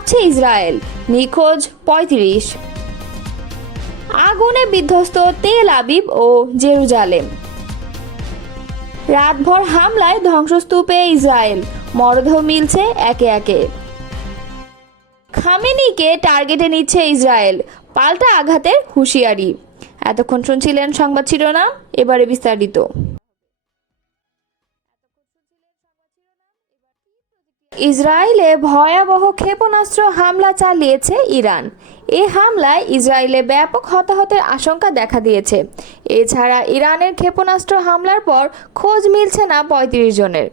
কাঁপছে ইসরায়েল, নিখোঁজ ৩৫। আগুনে বিধ্বস্ত তেল আবিব ও জেরুজালেম। রাতভর হামলায় ধ্বংসস্তূপে ইসরায়েল, মরদেহ মিলছে একে একে। খামেনিকে টার্গেটে নিচ্ছে ইসরায়েল, পাল্টা আঘাতের হুঁশিয়ারি। এতক্ষণ শুনছিলেন সংবাদ শিরোনাম, এবারে বিস্তারিত। ইসরায়েলে ভয়াবহ ক্ষেপণাস্ত্র হামলা চালিয়েছে ইরান। এই হামলায় ইসরায়েলে ব্যাপক হতাহতের আশঙ্কা দেখা দিয়েছে। এছাড়া ইরানের ক্ষেপণাস্ত্র হামলার পর খোঁজ মিলছে না ৩৫ জনের।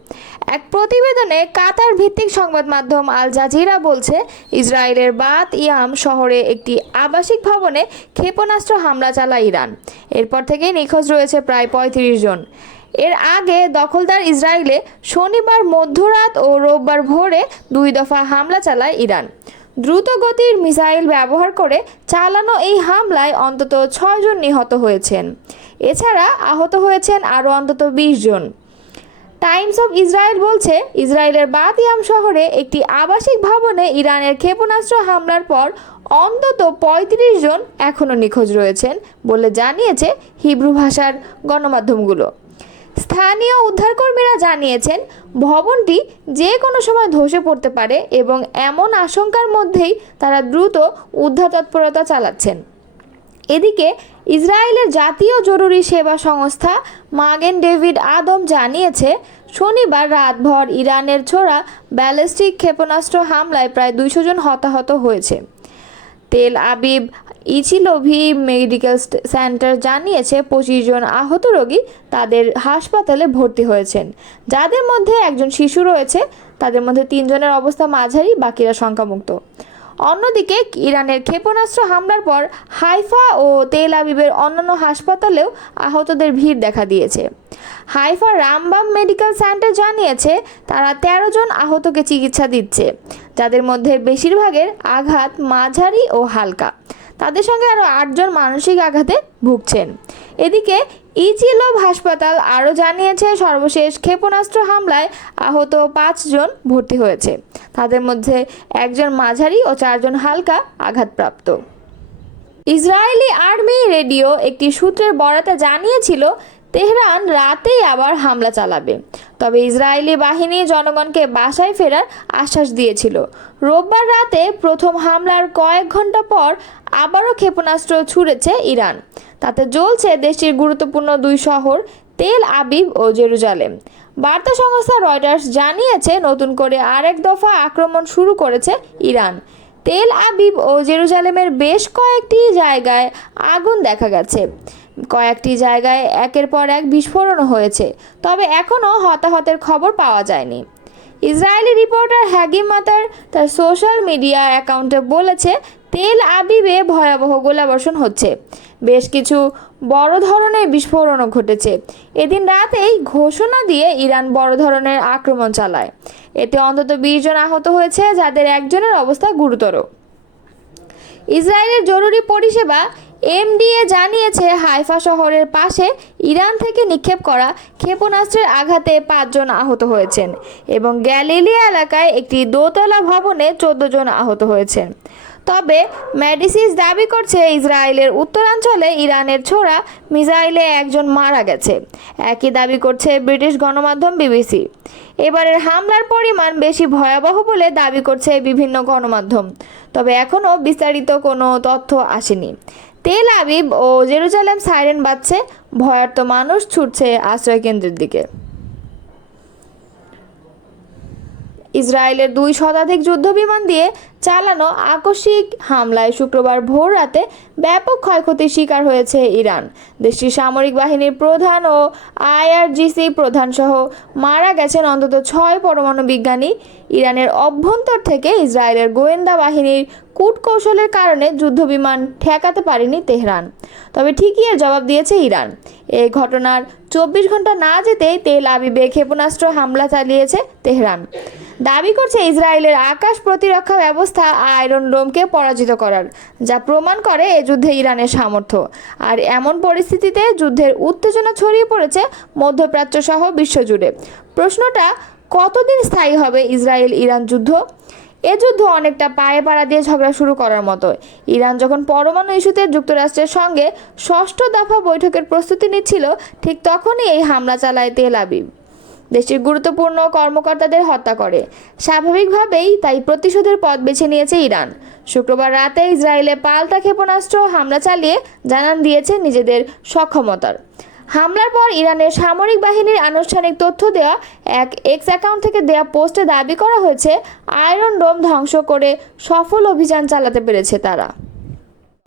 এক প্রতিবেদনে কাতার ভিত্তিক সংবাদ মাধ্যম আল জাজিরা বলছে, ইসরায়েলের বাত ইয়াম শহরে একটি আবাসিক ভবনে ক্ষেপণাস্ত্র হামলা চালায় ইরান। এরপর থেকেই নিখোঁজ রয়েছে প্রায় ৩৫ জন। এর আগে দখলদার ইসরায়েলে শনিবার মধ্যরাত ও রোববার ভোরে ২ দফা হামলা চালায় ইরান। দ্রুত গতির মিসাইল ব্যবহার করে চালানো এই হামলায় অন্তত ৬ জন নিহত হয়েছেন। এছাড়া আহত হয়েছেন আরও অন্তত ২০ জন। টাইমস অফ ইসরায়েল বলছে, ইসরায়েলের বাত ইয়াম শহরে একটি আবাসিক ভবনে ইরানের ক্ষেপণাস্ত্র হামলার পর অন্তত ৩৫ জন এখনও নিখোঁজ রয়েছেন বলে জানিয়েছে হিব্রু ভাষার গণমাধ্যমগুলো। স্থানীয় উদ্ধারকর্মীরা জানিয়েছেন, ভবনটি যে কোনো সময় ধসে পড়তে পারে এবং এমন আশঙ্কার মধ্যেই তারা দ্রুত উদ্ধার তৎপরতা চালাচ্ছেন। এদিকে ইসরায়েলের জাতীয় জরুরি সেবা সংস্থা মাগেন ডেভিড আদম জানিয়েছে, শনিবার রাতভর ইরানের ছোড়া ব্যালিস্টিক ক্ষেপণাস্ত্র হামলায় প্রায় ২০০ জন হতাহত হয়েছে। তেল আবিব ইচিলোভি মেডিকেল সেন্টার জানিয়েছে ২৫ জন আহত রোগী তাদের হাসপাতালে ভর্তি হয়েছেন, যাদের মধ্যে একজন শিশু রয়েছে। তাদের মধ্যে ৩ জনের অবস্থা মাঝারি, বাকিরা শঙ্কামুক্ত। অন্যদিকে ইরানের ক্ষেপণাস্ত্র হামলার পর হাইফা ও তেল আবিবের অন্যান্য হাসপাতালেও আহতদের ভিড় দেখা দিয়েছে। হাইফা রামবাম মেডিকেল সেন্টার জানিয়েছে, তারা ১৩ জন আহতকে চিকিৎসা দিচ্ছে, যাদের মধ্যে বেশিরভাগের আঘাত মাঝারি ও হালকা। তাদের সঙ্গে আরও ৮ জন মানসিক আঘাতে ভুগছেন। এদিকে ইচিলোভ হাসপাতাল আরও জানিয়েছে, সর্বশেষ ক্ষেপণাস্ত্র হামলায় আহত ৫ জন ভর্তি হয়েছে। তাদের মধ্যে ১ জন মাঝারি ও ৪ জন হালকা আঘাতপ্রাপ্ত। ইসরায়েলি আর্মি রেডিও একটি সূত্রের বরাতে জানিয়েছিল, তেহরান রাতেই আবার হামলা চালাবে। তবে ইসরায়েলি বাহিনী জনগণকে বাসায় ফেরার আশ্বাস দিয়েছিল। রোববার রাতে প্রথম হামলার কয়েক ঘন্টা পর আবারও ক্ষেপণাস্ত্র ছুড়েছে ইরান। তাতে জ্বলছে দেশটির গুরুত্বপূর্ণ ২ শহর তেল আবিব ও জেরুজালেম। বার্তা সংস্থা রয়টার্স জানিয়েছে, নতুন করে আরেক দফা আক্রমণ শুরু করেছে ইরান। তেল আবিব ও জেরুজালেমের বেশ কয়েকটি জায়গায় আগুন দেখা গেছে। কয়েকটি জায়গায় একের পর এক বিস্ফোরণও হয়েছে, তবে এখনও হতাহতের খবর পাওয়া যায়নি। ইসরায়েলি রিপোর্টার হাগিম মাতার তার সোশ্যাল মিডিয়া অ্যাকাউন্টে বলেছে, তেল আবিবে ভয়াবহ গোলাবর্ষণ হচ্ছে। বেশ কিছু বড় ধরনের বিস্ফোরণও ঘটেছে। এদিন রাতেই ঘোষণা দিয়ে ইরান বড় ধরনের আক্রমণ চালায়। এতে অন্তত ২০ জন আহত হয়েছে, যাদের একজনের অবস্থা গুরুতর। ইসরায়েলের জরুরি পরিষেবা এমডিএ জানিয়েছে, হাইফা শহরের পাশে ইরান থেকে নিক্ষেপ করা ক্ষেপণাস্ত্রের আঘাতে ৫ জন আহত হয়েছেন এবং গ্যালিলিয়া এলাকায় একটি দোতলা ভবনে ১৪ জন আহত হয়েছেন। তবে মেডিসিস দাবি করছে, ইসরায়েলের উত্তরাঞ্চলে ইরানের ছোড়া মিসাইলে ১ জন মারা গেছে। একই দাবি করছে ব্রিটিশ গণমাধ্যম বিবিসি। এবারের হামলার পরিমাণ বেশি ভয়াবহ বলে দাবি করছে বিভিন্ন গণমাধ্যম, তবে এখনও বিস্তারিত কোনো তথ্য আসেনি। তেল আবিব ও জেরুজালেম সাইরেন বাজছে, ভয়ার্ত মানুষ ছুটছে আশ্রয়কেন্দ্রের দিকে। ইসরায়েলের ২ শতাধিক যুদ্ধবিমান দিয়ে চালানো আকস্মিক হামলায় শুক্রবার ভোর রাতে ব্যাপক ক্ষয়ক্ষতির শিকার হয়েছে ইরান। দেশটির সামরিক বাহিনীর প্রধান ও আইআরজিসি প্রধানসহ মারা গেছেন অন্তত ৬ পরমাণু বিজ্ঞানী। ইরানের অভ্যন্তর থেকে ইসরায়েলের গোয়েন্দা বাহিনীর কূটকৌশলের কারণে যুদ্ধবিমান ঠেকাতে পারেনি তেহরান, তবে ঠিকই এর জবাব দিয়েছে ইরান। এই ঘটনার ২৪ ঘন্টা না যেতেই তেল আবিবে ক্ষেপণাস্ত্র হামলা চালিয়েছে তেহরান। দাবি করছে ইসরায়েলের আকাশ প্রতিরক্ষা ব্যবস্থা আয়রন ডোমকে পরাজিত করার, যা প্রমাণ করে এ যুদ্ধে ইরানের সামর্থ্য। আর এমন পরিস্থিতিতে যুদ্ধের উত্তেজনা ছড়িয়ে পড়েছে মধ্যপ্রাচ্য সহ বিশ্বজুড়ে। প্রশ্নটা, কতদিন স্থায়ী হবে ইসরায়েল ইরান যুদ্ধ? এ যুদ্ধ অনেকটা পায়ে পাড়া দিয়ে ঝগড়া শুরু করার মতো। ইরান যখন পরমাণু ইস্যুতে যুক্তরাষ্ট্রের সঙ্গে ষষ্ঠ দফা বৈঠকের প্রস্তুতি নিচ্ছিল, ঠিক তখনই এই হামলা চালায় তেল আবিব। দেশটির গুরুত্বপূর্ণ কর্মকর্তাদের হত্যা করে। স্বাভাবিকভাবেই তাই প্রতিশোধের পথ বেছে নিয়েছে ইরান। শুক্রবার রাতে ইসরায়েলে পাল্টা ক্ষেপণাস্ত্র হামলা চালিয়ে জানান দিয়েছে নিজেদের সক্ষমতার। হামলার পর ইরানের সামরিক বাহিনীর আনুষ্ঠানিক তথ্য দেওয়া এক এক্স অ্যাকাউন্ট থেকে দেওয়া পোস্টে দাবি করা হয়েছে, আয়রন ডোম ধ্বংস করে সফল অভিযান চালাতে পেরেছে তারা।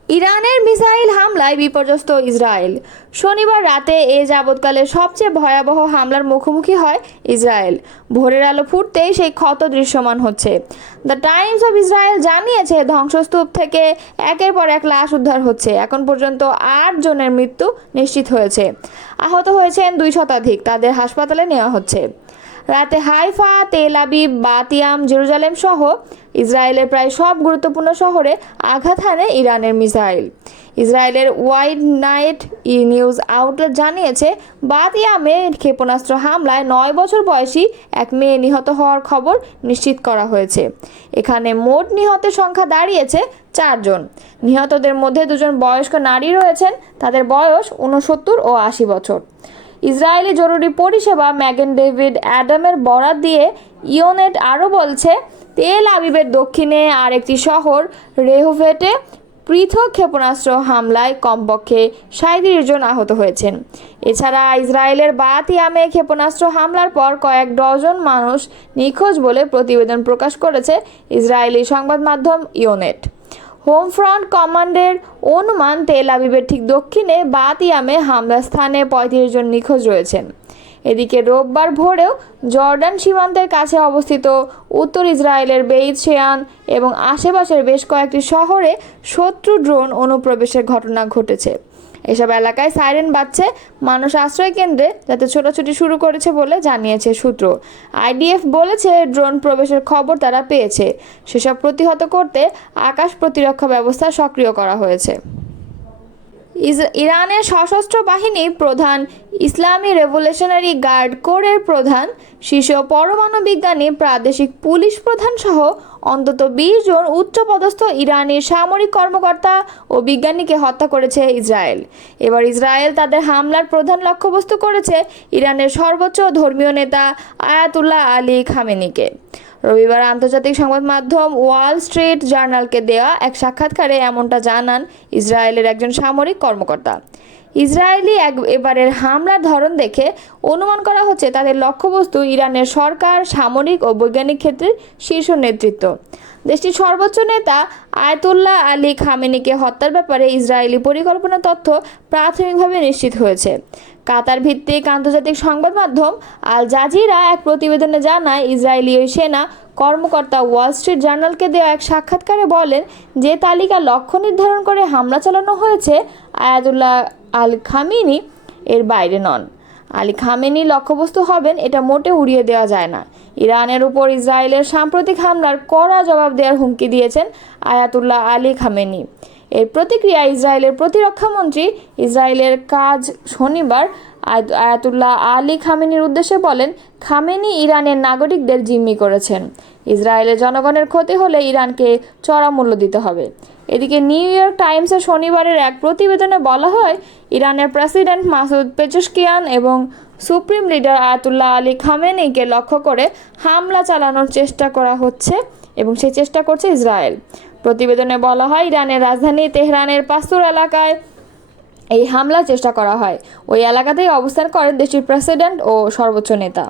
ইরানের মিসাইল হামলায় বিপর্যস্ত ইসরায়েল। শনিবার রাতে এ যাবৎকালের সবচেয়ে ভয়াবহ হামলার মুখোমুখি হয় ইসরায়েল। ভোরের আলো ফুটতেই সেই ক্ষত দৃশ্যমান হচ্ছে। দ্য টাইমস অফ ইসরায়েল জানিয়েছে, ধ্বংসস্তূপ থেকে একের পর এক লাশ উদ্ধার হচ্ছে। এখন পর্যন্ত 8 জনের মৃত্যু নিশ্চিত হয়েছে। আহত হয়েছেন 2 শতাধিক। তাদের হাসপাতালে নেওয়া হচ্ছে। রাতে হাইফা, তেল আবিব, বাতিয়াম, জেরুজালেম সহ ইসরায়েলের প্রায় সব গুরুত্বপূর্ণ শহরে আঘাত হানে ইরানের মিসাইল। ইসরায়েলের ওয়াইড নাইট নিউজ আউটলেট জানিয়েছে, বাতিয়ামে ক্ষেপণাস্ত্র হামলায় 9 বছর বয়সী এক মেয়ে নিহত হওয়ার খবর নিশ্চিত করা হয়েছে। এখানে মোট নিহতের সংখ্যা দাঁড়িয়েছে 4 জন। নিহতদের মধ্যে 2 জন বয়স্ক নারী রয়েছেন। তাদের বয়স 69 ও 80 বছর। ইসরায়েলি জরুরি পরিষেবা ম্যাগেন ডেভিড অ্যাডামের বরাত দিয়ে ইওনেট আরও বলছে, তেল আবিবের দক্ষিণে আরেকটি শহর রেহোভেটে পৃথক ক্ষেপণাস্ত্র হামলায় কমপক্ষে 37 জন আহত হয়েছেন। এছাড়া ইসরায়েলের বাতিয়ামে ক্ষেপণাস্ত্র হামলার পর কয়েক ডজন মানুষ নিখোঁজ বলে প্রতিবেদন প্রকাশ করেছে ইসরায়েলি সংবাদ মাধ্যম ইওনেট। হোম ফ্রন্ট কমান্ডের অনুমান, তেল আবিবের ঠিক দক্ষিণে বাতিয়ামে হামলার স্থানে 35 জন নিখোঁজ রয়েছেন। এদিকে রোববার ভোরেও জর্ডান সীমান্তের কাছে অবস্থিত উত্তর ইসরায়েলের বেইত শেয়ান এবং আশেপাশের বেশ কয়েকটি শহরে শত্রু ড্রোন অনুপ্রবেশের ঘটনা ঘটেছে। এসব এলাকায় সাইরেন বাজছে। মানুষ আশ্রয় কেন্দ্রে যাতে ছোটাছুটি শুরু করেছে বলে জানিয়েছে সূত্র। আইডিএফ বলেছে, ড্রোন প্রবেশের খবর তারা পেয়েছে। সেসব প্রতিহত করতে আকাশ প্রতিরক্ষা ব্যবস্থা সক্রিয় করা হয়েছে। ইরানের সশস্ত্র বাহিনী প্রধান, ইসলামী রেভলিউশনারি গার্ড কোরের প্রধান, শীর্ষ পরমাণু বিজ্ঞানী, প্রাদেশিক পুলিশ প্রধান সহ অন্তত 20 জন উচ্চপদস্থ ইরানি সামরিক কর্মকর্তা ও বিজ্ঞানীকে হত্যা করেছে ইসরায়েল। এবার ইসরায়েল তাদের হামলার প্রধান লক্ষ্যবস্তু করেছে ইরানের সর্বোচ্চ ধর্মীয় নেতা আয়াতুল্লাহ আলী খামেনিকে। রবিবার আন্তর্জাতিক সংবাদ মাধ্যম ওয়াল স্ট্রিট জার্নালকে দেওয়া এক সাক্ষাৎকারে এমনটা জানান ইসরায়েলের একজন সামরিক কর্মকর্তা। ইসরায়েলি এবারের হামলার ধরন দেখে অনুমান করা হচ্ছে তাদের লক্ষ্যবস্তু ইরানের সরকার, সামরিক ও বৈজ্ঞানিক ক্ষেত্রের শীর্ষ নেতৃত্ব। দেশটির সর্বোচ্চ নেতা আয়াতুল্লাহ আলী খামেনিকে হত্যার ব্যাপারে ইসরায়েলি পরিকল্পনা তথ্য প্রাথমিকভাবে নিশ্চিত হয়েছে। কাতার ভিত্তিক আন্তর্জাতিক সংবাদ মাধ্যম আল জাজিরা এক প্রতিবেদনে জানায়, ইসরায়েলি ওই সেনা কর্মকর্তা ওয়াল স্ট্রিট জার্নালকে দেওয়া এক সাক্ষাৎকারে বলেন, যে তালিকা লক্ষ্য নির্ধারণ করে হামলা চালানো হয়েছে, আয়াতুল্লাহ আল খামেনি এর বাইরে নন। আলী খামেনি লক্ষ্যবস্তু হবেন এটা মোটে উড়িয়ে দেওয়া যায় না। ইরানের উপর ইসরায়েলের সাম্প্রতিক হামলার কড়া জবাব দেওয়ার হুমকি দিয়েছেন আয়াতুল্লাহ আলী খামেনি। এর প্রতিক্রিয়া ইসরায়েলের প্রতিরক্ষামন্ত্রী ইসরায়েলের কাজ শনিবার আয়াতুল্লাহ আলী খামেনির উদ্দেশ্যে বলেন, খামেনি ইরানের নাগরিকদের জিম্মি করেছেন। ইসরায়েলের জনগণের ক্ষতি হলে ইরানকে চড়া মূল্য দিতে হবে। এদিকে নিউ ইয়র্ক টাইমসের শনিবারের এক প্রতিবেদনে বলা হয়, ইরানের প্রেসিডেন্ট মাসুদ পেজেশকিয়ান এবং সুপ্রিম লিডার আয়াতুল্লাহ আলী খামেনিকে লক্ষ্য করে হামলা চালানোর চেষ্টা করা হচ্ছে এবং সেই চেষ্টা করছে ইসরায়েল। প্রতিবেদনে বলা হয়, ইরানের রাজধানী তেহরানের পাস্তুর এলাকায় এই হামলার চেষ্টা করা হয়। ওই এলাকাতেই অবস্থান করেন দেশটির প্রেসিডেন্ট ও সর্বোচ্চ নেতা।